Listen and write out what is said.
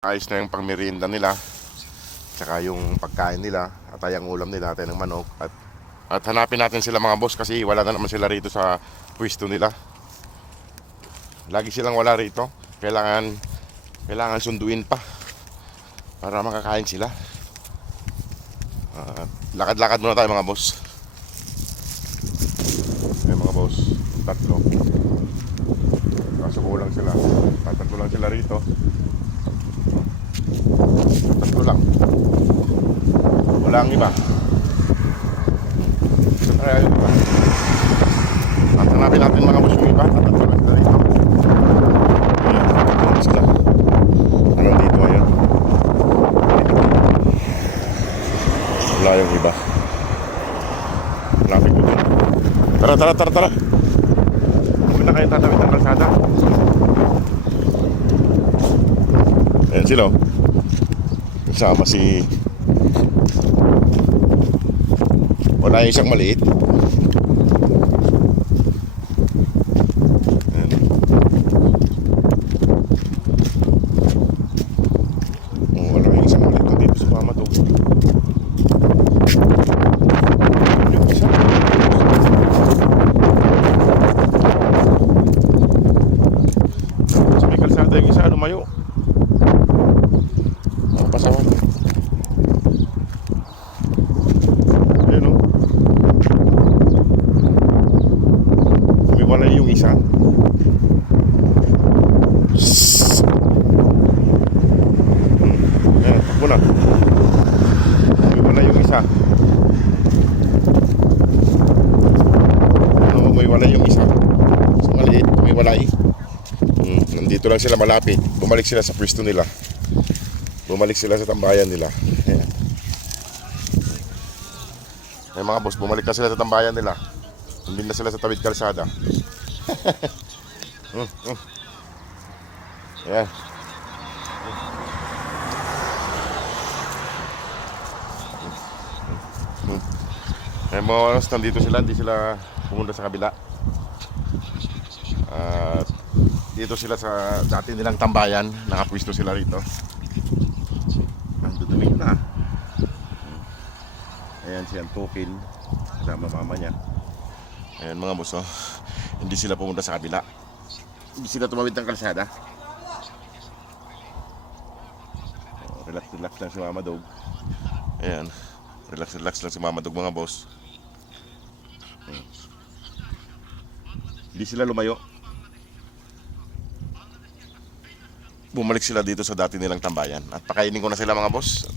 Ayos na yung pangmerienda nila, tsaka yung pagkain nila, at yung ulam nila, tayo ng manok. At hanapin natin sila mga boss kasi wala na naman sila rito sa pwesto nila. Lagi silang wala rito. Kailangan sunduin pa para makakain sila. Lakad-lakad muna tayo mga boss. Ay mga boss, tatlo. Kaso kulang sila. Tatlo lang sila rito. Tatlo lang. Wala ang iba. Saan kaya yung iba? At hanapin natin mga boss yung iba. Tatlo lang sila rito. Ayan, tatlo lang sila. Ano dito ngayon? Wala yung iba. Lapit ko dun. Tara. Huwag na kayo tatawid ng kalsada. Ayan sila. Kasama si... Wala yung isang maliit. Ayan. Wala yung isang maliit. Dito sumama to. Yung isa. Sa may kalsada yung isa lumayo. Pasawan. Ayun o. Umiwalay yung isa. Ayan, takbo na. Umiwalay yung isa. Umiwalay yung isa. Sa maliit, umiwalay. Nandito lang sila malapit. Bumalik sila sa pwesto nila. Bumalik sila sa tambayan nila. Ayan. Ay mga boss, bumalik na sila sa tambayan nila. Hindi na sila sa tawid kalsada. Ayan. Ay mga oras, nandito sila. Hindi sila pumunta sa kabila. At dito sila sa dati nilang tambayan. Nakapwisto sila rito. Ang duduming na. Ayan si Antukin kasama mama niya. Ayan mga boss, oh. Hindi sila pumunta sa kabila. Hindi sila tumawid ng kalsada. Relax lang si Mama Dog. Ayan. Relax lang si Mama Dog mga boss. Hindi sila lumayo. Bumalik sila dito sa dati nilang tambayan. At pakainin ko na sila mga boss.